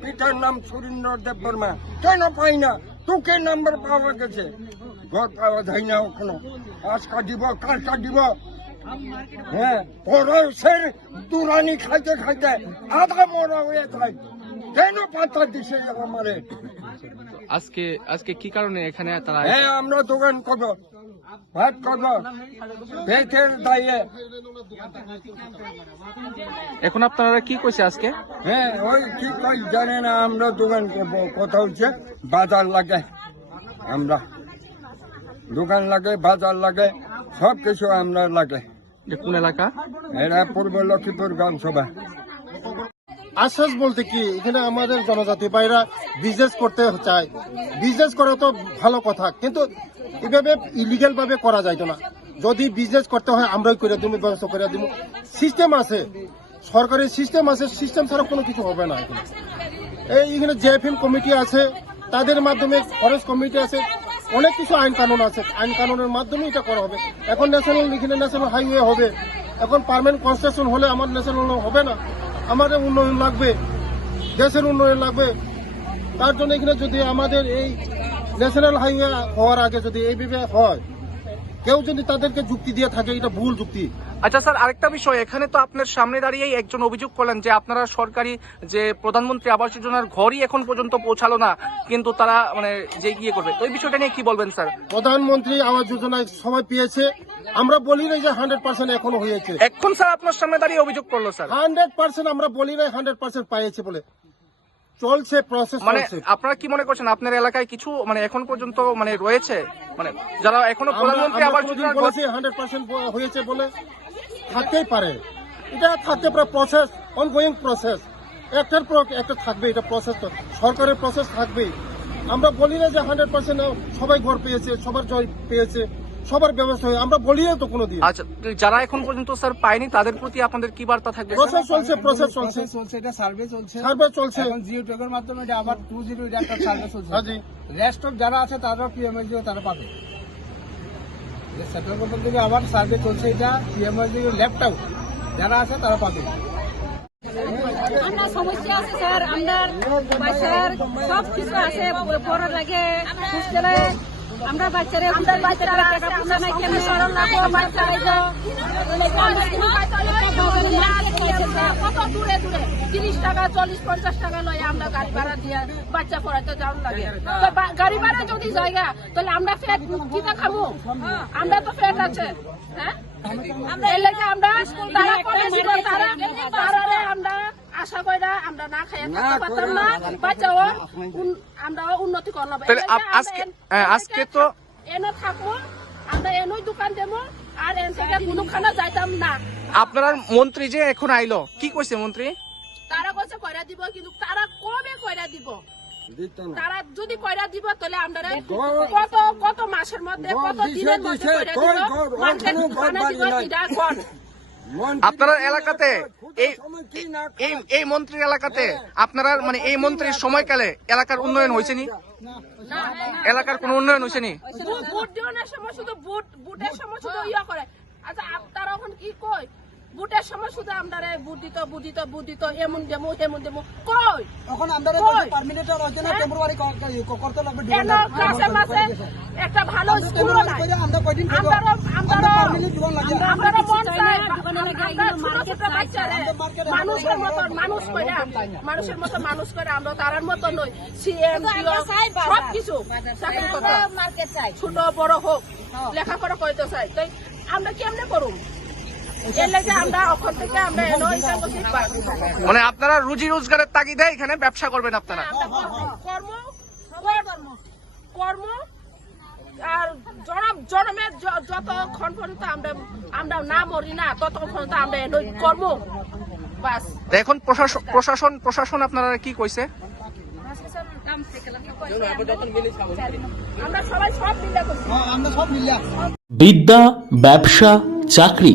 পিতার নাম সুরেন্দ্র দেব বর্মা। কেন পাই না? তোকে নাম্বার পাওয়া গেছে। ঘর পাওয়া যায় না ওখানে আজকা দিব কালকা দিব হ্যাঁ পরশের দুরানি খাইতে খাইতে আধা মরা হয়ে যায়। কেন পাতা দিছে আমারে? আজকে আজকে কি কারণে এখানে তারা হ্যাঁ আমরা দোকান করব। ভাত করব এখন আপনারা কি কইছে আজকে? হ্যাঁ ওই কি কই জানে না আমরা দোকান কথা হচ্ছে বাজার লাগে। আমরা দোকান লাগে বাজার লাগে সব কিছু আমরা লাগে। কোন এলাকা? এরা পূর্ব লক্ষ্মীপুর গ্রাম সভা আশ্বাস বলতে কি এখানে আমাদের জনজাতি ভাইরা বিজনেস করতে চায়। বিজনেস করা তো ভালো কথা কিন্তু এভাবে ইলিগাল ভাবে করা যায় না। যদি বিজনেস করতে হয়, আমরাই করে দিব ব্যবস্থা করে দিব সিস্টেম আছে। সরকারি সিস্টেম আছে সিস্টেম ছাড়া কোনো কিছু হবে না। এই এখানে জেএফএম কমিটি আছে, তাদের মাধ্যমে ফরেস্ট কমিটি আছে, অনেক কিছু আইন কানুন আছে। আইন কানুনের মাধ্যমে এটা করা হবে। এখন ন্যাশনাল এখানে ন্যাশনাল হাইওয়ে হবে। এখন পার্মানেন্ট কনস্ট্রাকশন হলে আমার ন্যাশনাল হবে না। আমাদের উন্নয়ন লাগবে, দেশের উন্নয়ন লাগবে। তার জন্য এখানে যদি আমাদের এই ন্যাশনাল হাইওয়ে হওয়ার আগে যদি এইভাবে হয় কেউ যদি তাদেরকে যুক্তি দিয়ে থাকে এটা ভুল যুক্তি। আচ্ছা স্যার আরেকটা বিষয় এখানে তো আপনার সামনে দাঁড়িয়েই একজন অভিযোগ করলেন যে আপনারা সরকারি যে প্রধানমন্ত্রী আবাস যোজনার ঘরই এখন পর্যন্ত পৌঁছালো না কিন্তু তারা মানে যে ইয়ে করবে। তো এই বিষয়টা নিয়ে কি বলবেন স্যার? প্রধানমন্ত্রী আবাস যোজনায় সবাই পেয়েছে। আমরা বলি নাই যে হান্ড্রেড পার্সেন্ট এখনও হয়েছে। এখন স্যার আপনার সামনে দাঁড়িয়ে অভিযোগ করল স্যার। হান্ড্রেড পার্সেন্ট আমরা বলি নাই হান্ড্রেড পার্সেন্ট পাইছে বলে। চলছে প্রসেস মানে আপনারা কি মনে করছেন আপনার এলাকায় কিছু মানে এখন পর্যন্ত মানে রয়েছে? মানে যারা এখনও প্রধানমন্ত্রী যোজনার বলেছি হান্ড্রেড পার্সেন্ট হয়েছে বলে থাকতেই পারে। এটা থাকতে পারে প্রসেস অনগোয়িং প্রসেস একটার পর একটা থাকবে এটা প্রসেস তো সরকারের প্রসেস থাকবেই। আমরা বলি না যে হান্ড্রেড পার্সেন্ট সবাই ঘর পেয়েছে সবার জয় পেয়েছে। সবার ব্যবস্থা হয়ে আমরা বলি না তো কোনো দিন আচ্ছা তো যারা এখন পর্যন্ত স্যার পায়নি তাদের প্রতি আপনাদের কি বার্তা থাকবে? প্রসেস চলছে প্রসেস চলছে। চলছে এটা সার্ভে চলছে। সার্ভে চলছে। এখন জিও টেকের মাধ্যমে এটা আবার টু জিরো এটা একটা সার্ভে চলছে। হ্যাঁ জি। রেস্ট অফ যারা আছে তারাও পিএমএসডিও তারা পাবে। সেন্ট্রাল গভর্নমেন্ট থেকে আবার সার্ভে চলছে এটা পিএমএসডি লেফট আউট যারা আছে তারা পাবে। আমরা সমস্যা আছে স্যার আমরা বাচ্চার সব কিছু আছে পড়ার লাগে হোস্টেলে আমরা বাচ্চারে আমাদের বাচ্চারা টাকা পয়সা নাই কেন সরল লাগো বাচ্চারা কত দূরে দূরে? তিরিশ টাকা চল্লিশ পঞ্চাশ টাকা লয় আমরা গাড়ি ভাড়া দিয়ে বাচ্চা পড়াতে যাওয়ার লাগে। তো গাড়ি ভাড়া যদি জায়গা তাহলে আমরা ফ্যাট কিনা খামু আমরা তো ফ্যাট আছে। হ্যাঁ? আমরা এর লাগে আমরা তারা তারা আমরা আশা কইরা আমরা না খাইয়া থাকতে পারতাম না। বাচ্চাও আমরা উন্নতি করলাম। আজকে- আজকে তো- এনে থাকব আমরা এনই দোকান দেবো আর এন থেকে কোনো যাইতাম না। আপনার মন্ত্রী যে এখন আইলো কি কইছে মন্ত্রী? তারা কইছে কইরা দিব কিন্তু তারা কবে কইরা দিব? তারা যদি কইরা দিব তাহলে আমরা কত কত মাসের মধ্যে কত দিনের মধ্যে কইরা মার্কেট দিব আপনার এলাকাতে এই? মন্ত্রীর এলাকাতে আপনারা মানে এই মন্ত্রীর সময়কালে এলাকার উন্নয়ন হয়েছে নি? এলাকার কোন উন্নয়ন হয়েছে নি? ভোট- দেওয়ার সময়, শুধু ভোট ভোটের সময় শুধু ইয়া করে। আচ্ছা আপনারা এখন কি কই? ভোটের সময় শুধু আমরা ভোট দিত ভোট দিত ভোট দিত এমন দেমু তেমন দেমু। কই? এখন আমরা হচ্ছে না? টেম্পোরারি করতে লাগবে মাসে একটা ভালো স্কুল নাই। আমরা কয়দিন জীবন লাগে। মন চাই দোকানে লাগে, বাচ্চারে। মানুষের মতো মানুষ করে মানুষের মতো মানুষ করে আমরা তারার মতো নই। সিএম সব কিছু চাকরি কথা। মার্কেট চাই। ছোট বড় হোক লেখাপড়া করতে চাই। তাই আমরা কেমনে করুম? এর লাগে আমরা অখন থেকে আমরা এটা পারব মানে আপনারা রুজি রোজগারের তাগিদে এখানে ব্যবসা করবেন আপনারা? কর্ম কর্ম কর্ম। আর জনম জনমের যতক্ষণ পর্যন্ত আমরা আমরা না মরি না ততক্ষণ পর্যন্ত আমরা এনই কর্ম। বাস। এখন প্রশাসন প্রশাসন প্রশাসন আপনারা কি কইছে? আমরা সবাই সব মিলে করছি। আমরা সব মিলিয়া বিদ্যা ব্যবসা চাকরি